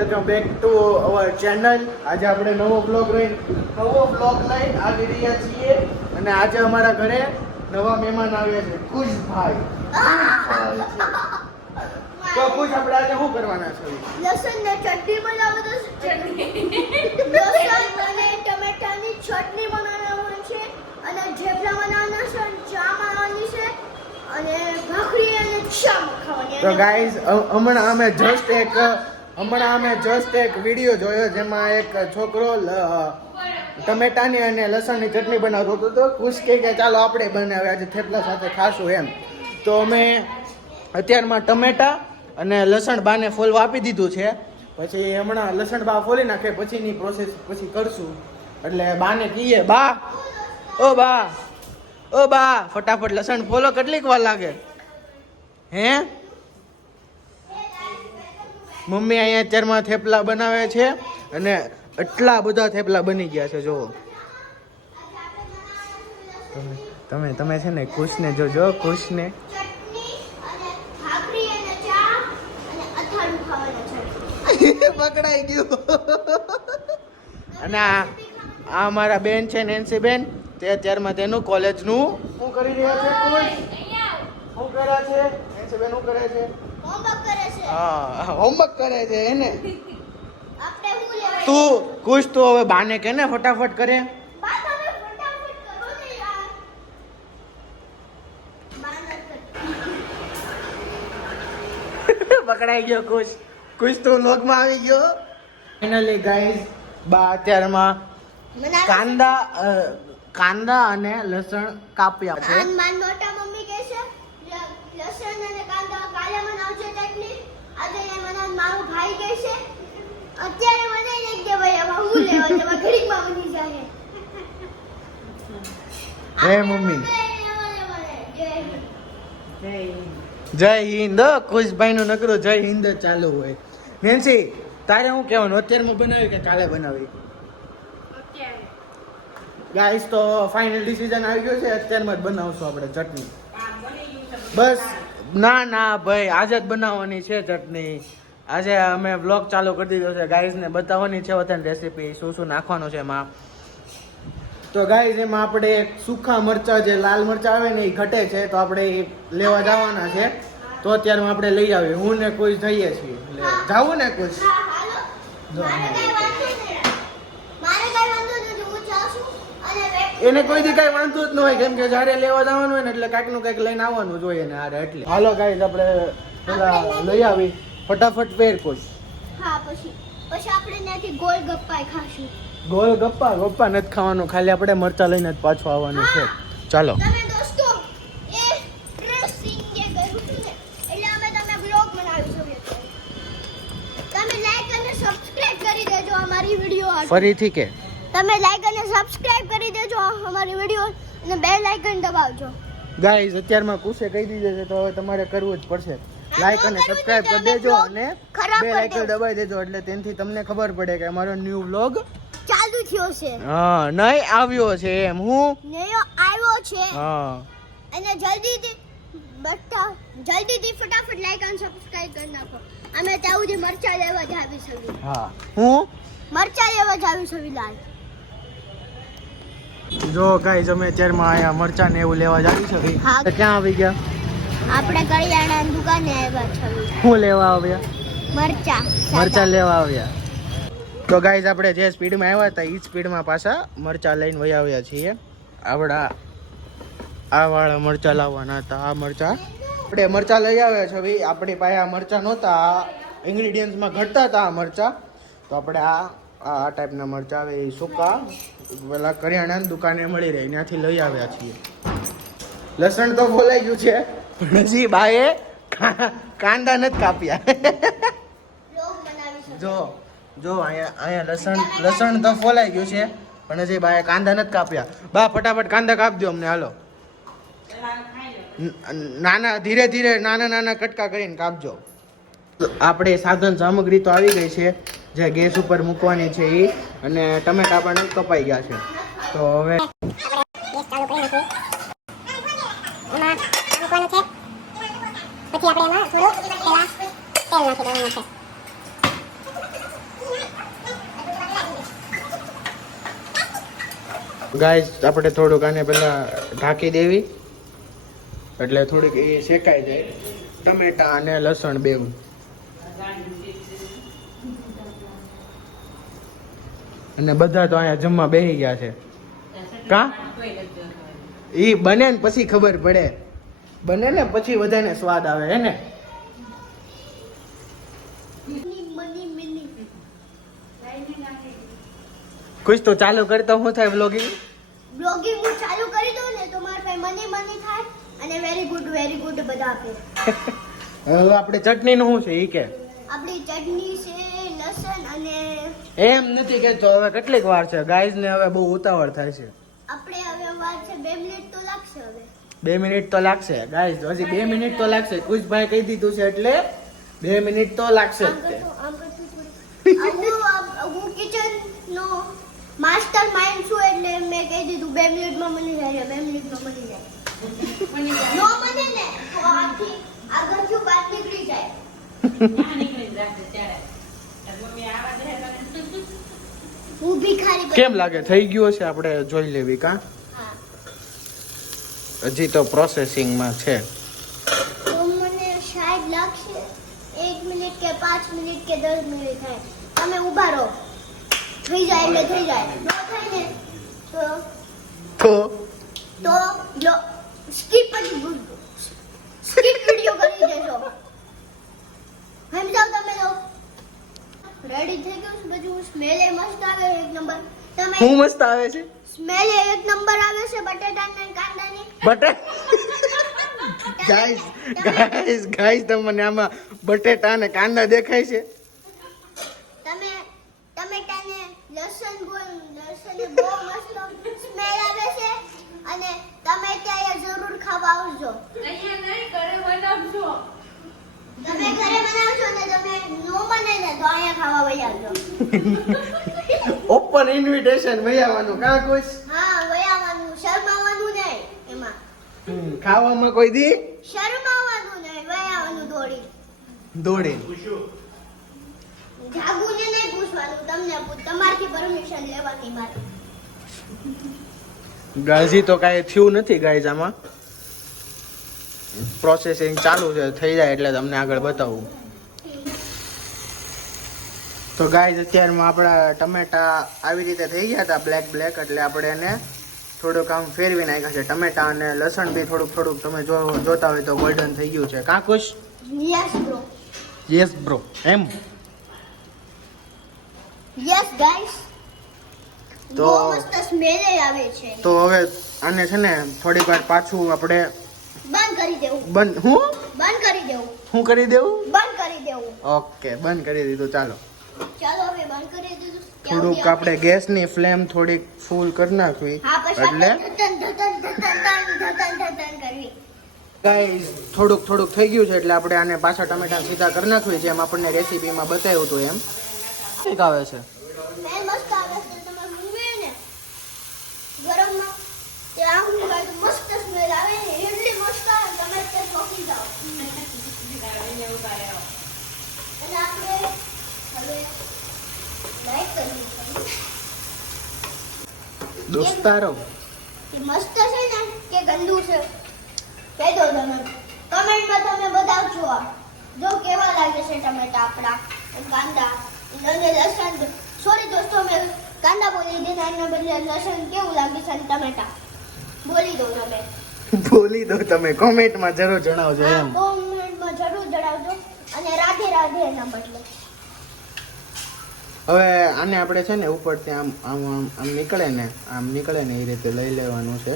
Welcome back to our channel. આજે આપણે નવો બ્લોગ લઈને આવી રહ્યા છીએ અને આજે અમારા ઘરે નવા મહેમાન આવ્યા છે, ખુશભાઈ. તો ખુશ, આપણે આજે શું કરવાના છે? લસણ ને ચટણી બનાવવાનો છે. લસણ અને ટમેટાની ચટણી બનાવવાની છે અને ઢેફલા બનાવવાના છે, ચા બનાવવાની છે અને ભાખરી અને ચા ખાવાની. તો ગાઈઝ, હમણાં અમે જસ્ટ એક વિડીયો જોયો જેમાં એક છોકરો ટમેટાની અને લસણની ચટણી બનાવતો હતો. તો ખુશ કે ચાલો આપણે બનાવીએ આજે થેપલા સાથે ખાશું એમ. તો અમે અત્યારમાં ટમેટા અને લસણ બાને ફોલવા આપી દીધું છે. પછી હમણાં લસણ બા ફોલી નાખે પછીની પ્રોસેસ પછી કરશું. એટલે બાને કહીએ, બા ઓ બા ફટાફટ લસણ ફોલો, કેટલીક વાર લાગે હે? મમ્મી અહીંયા અત્યારમાં થેપલા બનાવે છે અને એટલા બધા થેપલા બની ગયા છે. જુઓ તમે છે ને ખુશને જોજો, ખુશને. ચટણી અને ભાખરી અને ચા અને અથાણું ખાવાનું છે. પકડાઈ ગયું. અને આ મારા બેન છે નેન્સી બેન, તે અત્યારમાં તેનું કોલેજનું શું કરી રહ્યા છે? શું કરે છે નેન્સી બેન? શું કરે છે? હોમવર્ક કરે છે. હા, હોમવર્ક કરે છે એને. આપણે હું લેવા તું ખુશ, તું હવે બાને કે ને ફટાફટ કરે. બા તમે ફટાફટ કરો ને યાર. પકડાઈ ગયો ખુશ. ખુશ તો લોગમાં આવી ગયો. ફાઇનલી ગાઈઝ, બા અત્યારમાં કાંદા અને લસણ કાપ્યા છે. મારી મોટા મમ્મી કહે છે લસણ અને કાંદા કાલે બનાવજો ચટણી, આજે મારો ભાઈ કહે છે અત્યારે બનાવી એક દે ભાઈ, હવે હું લેવા જવા ઘડીમાં બની જાય. હે મમ્મી, જય હિન્દ. ખુશભાઈ નું નકરું જય હિન્દ ચાલુ હોય. નેન્સી, તારે શું કહેવાનું? અત્યારમાં બનાવી કે કાલે બનાવી? ગાઈસ, તો ફાઇનલ ડિસિઝન આવી ગયો છે, અત્યારમાં જ બનાવશું આપણે ચટણી. બસ ના ભાઈ, આજે જ બનાવવાની છે ચટણી. આજે અમે બ્લોગ ચાલુ કરી દીધો છે. ગાઈઝને બતાવવાની છે વતન રેસીપી, શું નાખવાનું છે એમાં. તો ગાઈઝ, એમાં આપણે સૂખા મરચા, જે લાલ મરચા આવે ને એ ઘટે છે, તો આપણે એ લેવા જવાના છે. તો અત્યારમાં આપણે લઈ આવીએ. હું ને કોઈ જઈએ છીએ. જાવું ને કોઈ? હા હાલો. મારે કઈ વાંધો નથી, હું જાઉં છું અને એને કોઈ દી કઈ વાંધો જ ન હોય, કેમ કે જયારે લેવા જવાનું હોય ને એટલે કાંઈક નું કંઈક લઈને આવવાનું જોઈએ ને આરે. એટલે હાલો ગાઈઝ, આપણે પેલા લઈ આવી ફટાફટ પેર કોઈ. હા પછી આપણે ત્યાંથી ગોળ ગપ્પા ખાશું. ગોળ ગપ્પા નથી ખાવાનું, ખાલી આપણે મરચા લઈને જ પાછું આવવાનું છે. ચાલો. તમે દોસ્તો એ ડ્રેસિંગ જે કર્યું હતું ને, એટલે અમે તમે બ્લોગ બનાવી છે. તમે લાઈક અને સબસ્ક્રાઇબ કરી દેજો અમારી વિડિયો. ફરીથી કે તમે લાઈક અને સબસ્ક્રાઇબ કરી દેજો અમારી વિડિયો અને બેલ આઇકન દબાવજો. ગાઈઝ, અત્યારમાં કુશે કહી દીધું છે, તો હવે તમારે કરવું જ પડશે. લાઈક અને સબસ્ક્રાઇબ કરી દેજો અને બેલ આઇકન દબાવી દેજો, એટલે તેનાથી તમને ખબર પડે કે અમારો ન્યૂ વ્લોગ ચાલુ થયો છે. હા, નહીં આવ્યો છે એમ. હું નયો આવ્યો છે. હા, અને જલ્દીથી ફટાફટ લાઈક અને સબસ્ક્રાઇબ કરી નાખો. અમે ત્યાં સુધી મરચા લેવા જ આવી છે. હા, હું મરચા લેવા જ આવી છે વિલાલ. જો ગાઈઝ, અમે અત્યારમાં આયા મરચા ને એવું લેવા જ આવી છે. હા. તો ક્યાં આવી ગયા? આપણે કરિયાણાની દુકાને આવ્યા છે. શું લેવા આવ્યા? મરચા લેવા આવ્યા. તો ગાઈઝ, આપણે જે સ્પીડમાં આવ્યા હતા એ સ્પીડમાં પાછા મરચા લઈને વહી આવ્યા છીએ. આવડા આ વાળા મરચા લાવવાના હતા. આ મરચા આપણે મરચા લઈ આવ્યા છે. ભાઈ, આપણી પાસે આ મરચા નહોતા, આ ઇન્ગ્રીડિયન્ટ્સમાં ઘટતા હતા આ મરચા. તો આપણે આ ટાઈપના મરચા આવે એ સૂકા પેલા કરિયાણાની દુકાને મળી રહે, ત્યાંથી લઈ આવ્યા છીએ. લસણ તો ફોલાઈ ગયું છે, પણ હજી બાએ કાંદા નથી કાપ્યા. જો અહીંયા લસણ તો ફોલાઈ ગયું છે, પણ હજી બાએ કાંદા નથી કાપ્યા. બા ફટાફટ કાંદા કાપજો અમને. હાલો, ધીરે ધીરે નાના કટકા કરીને કાપજો. આપણે સાધન સામગ્રી તો આવી ગઈ છે, જે ગેસ ઉપર મૂકવાની છે એ, અને ટમેટા પણ કપાઈ ગયા છે. તો હવે પછી આપણે એમાં થોડું તેલ નાખી દેવાનું છે. ગાઈસ આપણે થોડુંક આને પેલા ઢાંકી દેવી એટલે થોડીક એ શેકાઈ જાય. ટમેટા અને લસણ બેવ અને બધા તો અહીંયા જમવા બેસી ગયા છે. કા ઈ બને ને પછી ખબર પડે, બને ને પછી બધાને સ્વાદ આવે હે ને. કુછ તો ચાલુ કરતો હું થાય વ્લોગિંગ હું ચાલુ કરી દઉં ને તો મારા ભાઈ મની થાય અને વેરી ગુડ બધા આપે. હવે આપણે ચટણી નું શું છે ઈ કે આપણી ચટણી છે લસણ અને એમ નથી કે તો હવે કેટલીક વાર છે ગાઈઝ ને હવે બહુ ઉતાવળ થાય છે. આપણે હવે વાર છે 2 મિનિટ તો લાગશે. હવે 2 મિનિટ તો લાગશે ગાઈઝ, હજી 2 મિનિટ તો લાગશે. કુશભાઈ કહી દીધું છે એટલે 2 મિનિટ તો લાગશે જ તે. હું કિચન નો માસ્ટર માઇન્ડ છું એટલે મેં કહી દીધું 2 મિનિટમાં બની જાય. 2 મિનિટમાં બની જાય. નો બને ને તો આથી આગળ જો વાત નીકળી જાય. હું ભિખારી કેમ લાગે થઈ ગયું હશે? આપણે જોઈ લેવી કા હા. હજી તો પ્રોસેસિંગ માં છે. તો મને શાયદ લાગશે 1 મિનિટ કે 5 મિનિટ કે 10 મિનિટ થાય. તમે ઊભા રહો, થઈ જાય એટલે થઈ જાય. નો થાય ને તો લો સ્કીપ વિડિયો કરી દેજો. સમજાવ તમે લો. રેડી થઈ ગયું છે બધું. સ્મેલ એ મસ્ત આવે એક નંબર. તમે હું મસ્ત આવે છે સ્મેલ એ એક નંબર આવે છે બટેટાની અને કાંદાની. ગાઈસ તમને આમાં બટેટા અને કાંદા દેખાય છે? તમે ટમેટાને લસણ બહુ મસ્ત સ્મેલ આવે છે અને તમે ત્યાં જરૂર ખાવા આવજો. તમે ઘરે બનાવશો ને તમે નો બને ને તો અહીંયા ખાવા વહી આવજો. ઓપન ઇન્વિટેશન વયાવાનું કા કુશ? હા વહી આવવાનું, શરમાવાનું નહીં. એમાં ખાવામાં કોઈ દી શરમાવાનું નહીં, વહી આવવાનું દોડી. જાગુને નહીં પૂછવાનું, તમને તમારથી પરમિશન લેવાની મારે. ગાજી તો કાંઈ થયું નથી ગાઈઝ, આમાં પ્રોસેસિંગ ચાલુ છે. થઈ જાય એટલે તમને આગળ બતાવું. તો ગાઈઝ અત્યારમાં આપણા ટમેટા આવી રીતે થઈ ગયા હતા બ્લેક એટલે આપણે એને થોડુંક આમ ફેરવી નાખ્યા છે. ટમેટા અને લસણ બી થોડુંક તમે જોતા હોય તો ગોલ્ડન થઈ ગયું છે. કા ખુશ? યસ બ્રો એમ. Yes guys. તો મસ્ત સ્મેલ આવે છે. તો હવે આને છે ને થોડીક વાર પાછું આપણે બંધ કરી દેવું. બંધ કરી દેવું. ઓકે બંધ કરી દીધું. ચાલો હવે બંધ કરી દીધું. થોડુંક આપણે ગેસની ફ્લેમ થોડીક ફૂલ કરી નાખવી એટલે કરવી. ગાઈસ થોડુંક થઈ ગયું છે એટલે આપણે આને પાછા ટમેટા સીધા કરી નાખવી જેમ આપણને રેસીપીમાં બતાવ્યું હતું એમ. ઠીક આવે છે. સ્મેલ મસ્ત આવે છે. તમે મૂવે ને ગરમમાં તે આમ મસ્ત સ્મેલ આવે ને એટલી મસ્ત આવે તમે તે ચોકી જાઓ. અને આપણે હવે લાઈક કરવી દોસ્તારો કે મસ્ત છે ને કે ગંદુ છે કહી દો તમે કમેન્ટમાં. તમે બતાવજો જો કેવા લાગે છે ટમેટા આપણા, કાંદા અને લસણ. સોરી દોસ્તો મેં કાંદા બોલી દીધા એના બદલે લસણ. કેવું લાગે છે ટમેટા બોલી દો તમે કોમેન્ટમાં જરૂર જણાવજો એમ. કોમેન્ટમાં જરૂર જણાવજો અને રાધે રાધે એના બદલે. હવે આને આપણે છે ને ઉપરથી આમ નીકળે ને એ રીતે લઈ લેવાનું છે.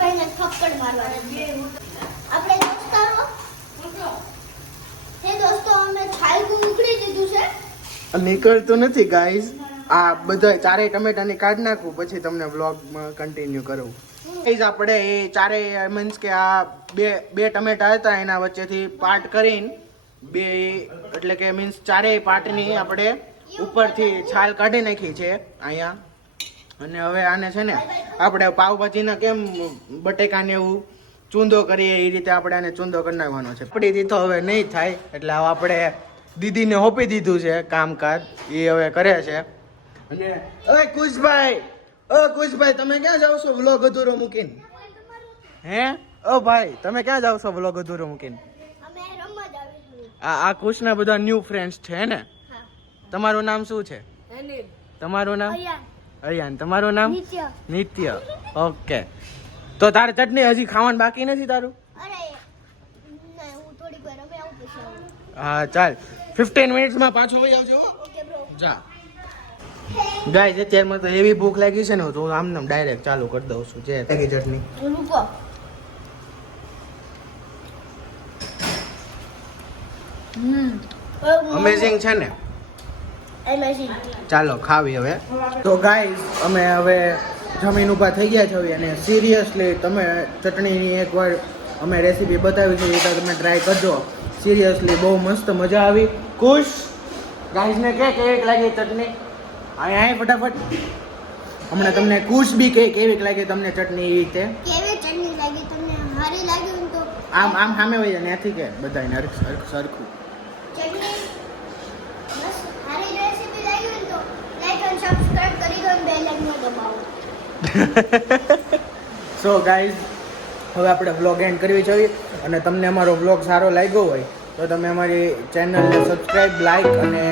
કઈને થપ્પડ મારવાના આપણે દોસ્તારો. હે દોસ્તો અમે છાલકું ઉકળી દીધું છે. નીકળતું નથી ગાઈઝ. આ બધા ચારેય ટમેટાની કાઢ નાખું પછી તમને વ્લોગમાં કન્ટિન્યુ કરું. ગાઈઝ આપણે એ ચારેય મીન્સ કે આ બે ટમેટા હતા એના વચ્ચેથી પાર્ટ કરીને બે એટલે કે મીન્સ ચારેય પાર્ટની આપણે ઉપરથી છાલ કાઢી નાખી છે અહીંયા. અને હવે આને છે ને આપણે પાવભાજીના કેમ બટેકાને એવું ચૂંદો કરીએ એ રીતે આપણે આને ચૂંદો કરી નાખવાનો છે. પડી તો હવે નહીં થાય એટલે હવે આપણે દીદીને હોપી દીધું છે કામકાજ, એ હવે કરે છે. અને ઓય કુશભાઈ ઓ કુશભાઈ તમે ક્યાં જાવ છો વ્લોગ અધૂરો મૂકીને? હે ઓ ભાઈ તમે ક્યાં જાવ છો વ્લોગ અધૂરો મૂકીને? અમે રમવા જ આવીશું. આ કુશના બધા ન્યૂ ફ્રેન્ડ્સ છે હે ને? હા. તમારું નામ શું છે? તમારું નામ? અયાન. અરિયાન. તમારું નામ? નિત્ય. નિત્ય. ઓકે. તો તારે ચટણી હજી ખાવાનું બાકી નથી તારું? અરે ના હું થોડીક વાર રમે આવું પછી આવું. હા ચાલ 15 મિનિટ્સમાં પાછો વહી આવજો હો. Okay bro. જા ગાઈસ અત્યારમાં તો એવી ભૂખ લાગી છે ને તો હું આમ ડાયરેક્ટ ચાલુ કરી દઉં છું જે પેકી ચટણી. રૂકો. અમેઝિંગ છે ને? અમેઝિંગ. ચાલો ખાવી હવે. તો ગાઈસ અમે હવે જમીન ઊભા થઈ ગયા છે અને સિરિયસલી તમે ચટણીની એકવાર અમે રેસીપી બતાવી છે એ તો તમે ટ્રાય કરજો. સિરિયસલી બહુ મસ્ત મજા આવી. ખુશ ગાઈસને કે કેવી લાગી ચટણી? અહીં ફટાફટ હમણાં તમને ખુશ બી કે કેવી લાગી તમને ચટણી એ રીતે? કેવી ચટણી લાગી તમને? હારી લાગી હોય તો આમ સામે હોય ત્યાંથી કે બધાને સરખું. ચટણી બસ હારી રેસીપી લાગી હોય તો લાઈક અને સબસ્ક્રાઇબ કરી દો અને બેલ આઇકન દબાવો. સો ગાઈઝ હવે આપણે વ્લોગ એન્ડ કરવી જોઈએ અને તમને અમારો વ્લોગ સારો લાગ્યો હોય તો તમે અમારી ચેનલને સબસ્ક્રાઇબ લાઈક અને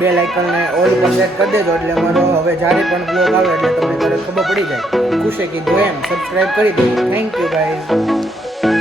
બેલ આઇકનને ઓલ પર સેટ કરી દેજો એટલે અમારો હવે જ્યારે પણ વ્લોગ આવે એટલે તમને તરત ખબર પડી જાય. ખુશે કીધું એમ સબસ્ક્રાઇબ કરી દો. Thank you guys.